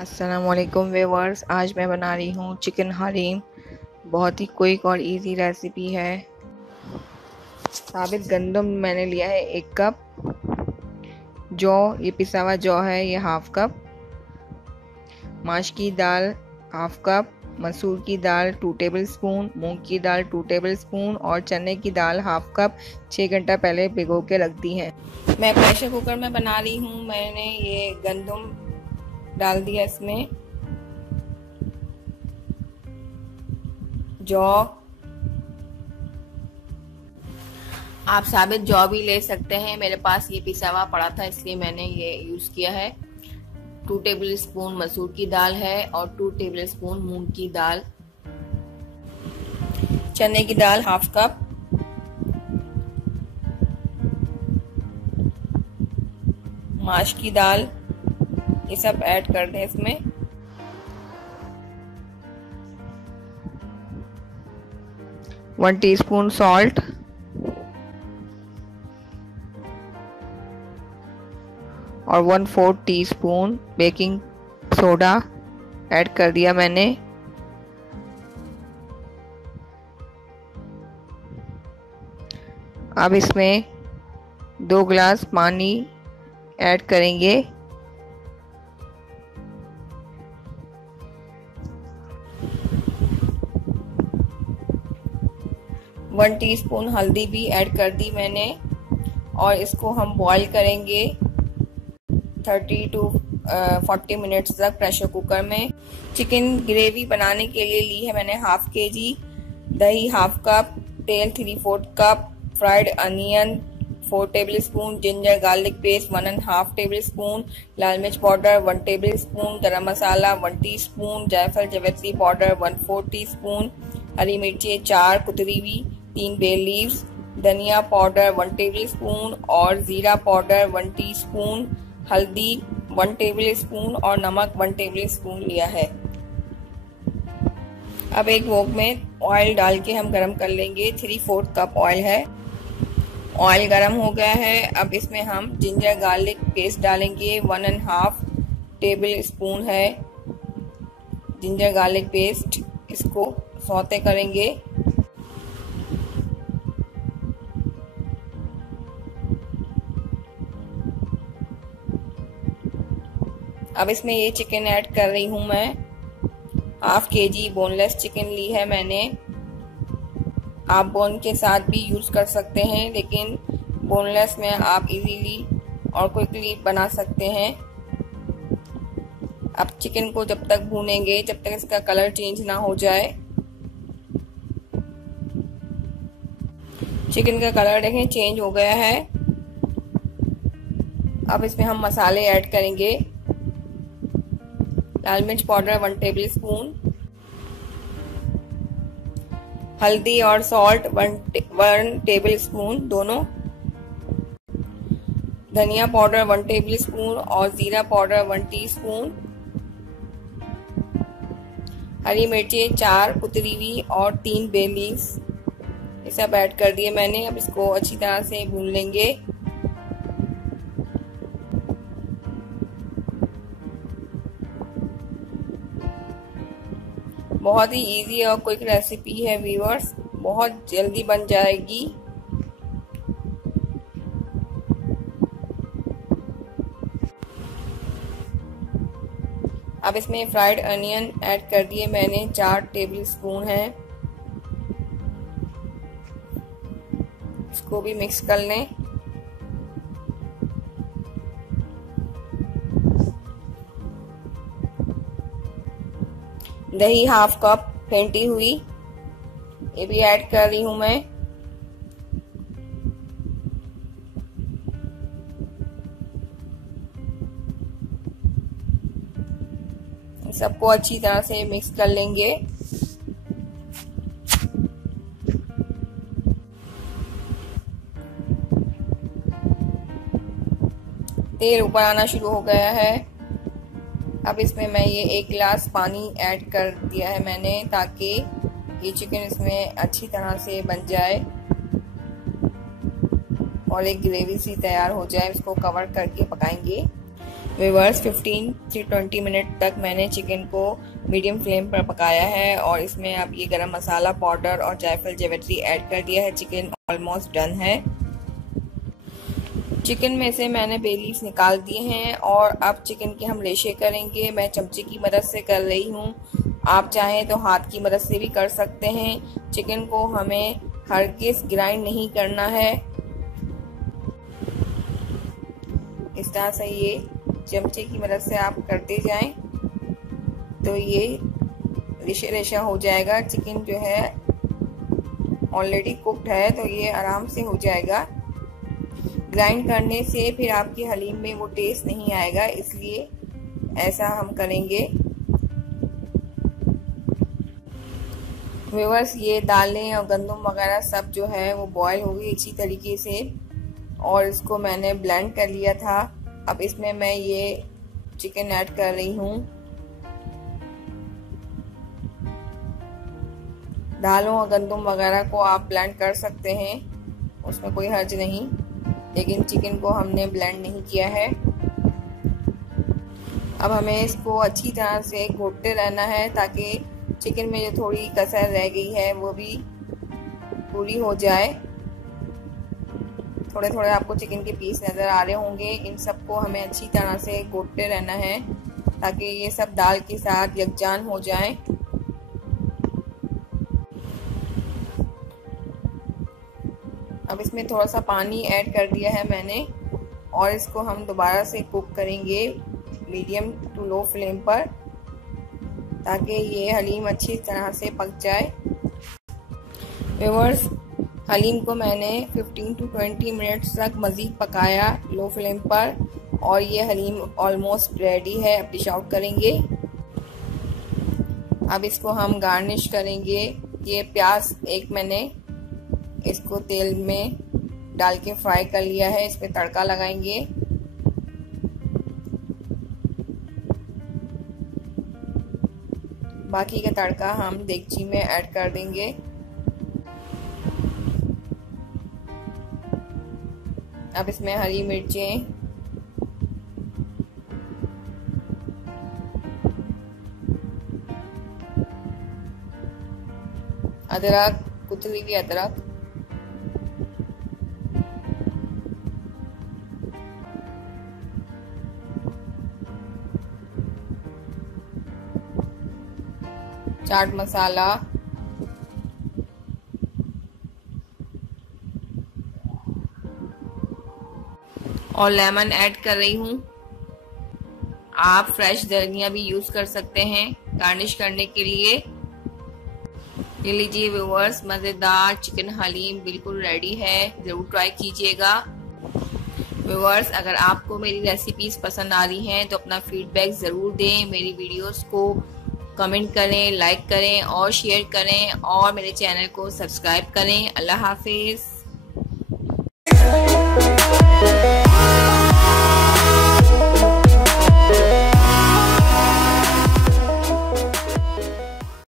अस्सलामुअलैकुम व्यूअर्स, आज मैं बना रही हूँ चिकन हलीम। बहुत ही क्विक और इजी रेसिपी है। साबित गंदम मैंने लिया है 1 कप। जौ, ये पिसा हुआ जौ है, ये हाफ कप। माश की दाल हाफ कप। मसूर की दाल 2 टेबलस्पून। मूंग की दाल 2 टेबलस्पून और चने की दाल हाफ कप 6 घंटा पहले भिगो के रख दी है। मैं प्रेशर कुकर में बना रही हूँ। मैंने ये गंदम डाल दिया इसमें, जौ, आप साबित जौ भी ले सकते हैं। मेरे पास ये पिसा हुआ पड़ा था इसलिए मैंने ये यूज किया है। 2 टेबलस्पून मसूर की दाल है और 2 टेबलस्पून मूंग की दाल। चने की दाल हाफ कप। माश की दाल, ये सब ऐड कर दें इसमें। वन टीस्पून सॉल्ट और 1/4 टीस्पून बेकिंग सोडा ऐड कर दिया मैंने। अब इसमें 2 गिलास पानी ऐड करेंगे। वन टीस्पून हल्दी भी ऐड कर दी मैंने और इसको हम बॉईल करेंगे 30 to 40 मिनट्स तक प्रेशर कुकर में। चिकन ग्रेवी बनाने के लिए ली है मैंने हाफ kg दही, हाफ कप तेल, 3/4 cup fried onion 4 tablespoon, ginger garlic paste 1.5 tablespoon, लाल मिर्च पाउडर 1 टेबलस्पून, गरम मसाला 1 टीस्पून, जायफल जावित्री पाउडर 1/4 टीस्पून, हरी मिर्ची 4 कुतरी हुई, 3 बे लीव्स, धनिया पाउडर 1 टेबलस्पून और जीरा पाउडर 1 टीस्पून, हल्दी 1 टेबलस्पून और नमक 1 टेबलस्पून लिया है। अब एक वोग में ऑयल डाल के हम गरम कर लेंगे। 3/4 कप ऑयल है। ऑयल गरम हो गया है। अब इसमें हम जिंजर गार्लिक पेस्ट डालेंगे। 1.5 टेबलस्पून है जिंजर गार्लिक पेस्ट। इसको सौते करेंगे। अब इसमें ये चिकन ऐड कर रही हूँ मैं। हाफ kg बोनलेस चिकन ली है मैंने। आप बोन के साथ भी यूज कर सकते हैं, लेकिन बोनलेस में आप इजीली और क्विकली बना सकते हैं। अब चिकन को जब तक भूनेंगे जब तक इसका कलर चेंज ना हो जाए। चिकन का कलर देखें चेंज हो गया है। अब इसमें हम मसाले ऐड करेंगे। लाल मिर्च पाउडर 1 टेबलस्पून, हल्दी और सॉल्ट 1 टेबलस्पून दोनों, धनिया पाउडर 1 टेबलस्पून और जीरा पाउडर 1 टीस्पून, हरी मिर्ची 4 कुतरी हुई और 3 बे लीव्स, ये सब ऐड कर दिए मैंने। अब इसको अच्छी तरह से भून लेंगे। बहुत ही इजी और क्विक रेसिपी है व्यूअर्स, बहुत जल्दी बन जाएगी। अब इसमें फ्राइड अनियन ऐड कर दिए मैंने, 4 टेबलस्पून है। इसको भी मिक्स कर लें। दही हाफ कप फेंटी हुई, ये भी ऐड कर रही हूं मैं। सबको अच्छी तरह से मिक्स कर लेंगे। तेल ऊपर आना शुरू हो गया है। अब इसमें मैं ये 1 गिलास पानी ऐड कर दिया है मैंने, ताकि ये चिकन इसमें अच्छी तरह से बन जाए और एक ग्रेवी सी तैयार हो जाए। इसको कवर करके पकाएंगे। व्यूअर्स 15 से 20 मिनट तक मैंने चिकन को मीडियम फ्लेम पर पकाया है और इसमें अब ये गरम मसाला पाउडर और जायफल जावित्री ऐड कर दिया है। चिकन ऑलमोस्ट डन है। चिकन में से मैंने बे लीव्स निकाल दिए हैं और अब चिकन के हम रेशे करेंगे। मैं चमचे की मदद से कर रही हूँ, आप चाहें तो हाथ की मदद से भी कर सकते हैं। चिकन को हमें हरगिज़ ग्राइंड नहीं करना है। इस तरह से ये चमचे की मदद से आप करते जाएं तो ये रेशा रेशा हो जाएगा। चिकन जो है ऑलरेडी कुक्ड है तो ये आराम से हो जाएगा। ग्राइंड करने से फिर आपके हलीम में वो टेस्ट नहीं आएगा, इसलिए ऐसा हम करेंगे। व्यूअर्स ये दालें और गंदम वगैरह सब जो है वो बॉयल हो गई अच्छी तरीके से और इसको मैंने ब्लेंड कर लिया था। अब इसमें मैं ये चिकन ऐड कर रही हूँ। दालों और गंदम वगैरह को आप ब्लेंड कर सकते हैं, उसमें कोई हर्ज नहीं, लेकिन चिकन को हमने ब्लेंड नहीं किया है। अब हमें इसको अच्छी तरह से घोटते रहना है ताकि चिकन में जो थोड़ी कसर रह गई है वो भी पूरी हो जाए। थोड़े थोड़े आपको चिकन के पीस नज़र आ रहे होंगे। इन सबको हमें अच्छी तरह से घोटते रहना है ताकि ये सब दाल के साथ यकजान हो जाए। अब इसमें थोड़ा सा पानी ऐड कर दिया है मैंने और इसको हम दोबारा से कुक करेंगे मीडियम टू लो फ्लेम पर ताकि ये हलीम अच्छी तरह से पक जाए। व्यूअर्स हलीम को मैंने 15 to 20 मिनट्स तक मज़ीद पकाया लो फ्लेम पर और ये हलीम ऑलमोस्ट रेडी है। अब डिश आउट करेंगे। अब इसको हम गार्निश करेंगे। ये प्याज एक मैंने इसको तेल में डाल के फ्राई कर लिया है, इस पर तड़का लगाएंगे। बाकी का तड़का हम देगची में ऐड कर देंगे। अब इसमें हरी मिर्चें, अदरक, कुतली हुई अदरक, चाट मसाला, और लेमन ऐड कर रही हूँ। आप फ्रेश धनिया भी यूज कर सकते हैं गार्निश करने के लिए। ये लीजिए व्यूअर्स, मज़ेदार चिकन हलीम बिल्कुल रेडी है। ज़रूर ट्राई कीजिएगा। व्यूअर्स अगर आपको मेरी रेसिपीज पसंद आ रही हैं तो अपना फीडबैक ज़रूर दें। मेरी वीडियोस को कमेंट करें, लाइक करें और शेयर करें और मेरे चैनल को सब्सक्राइब करें। अल्लाह हाफिज़।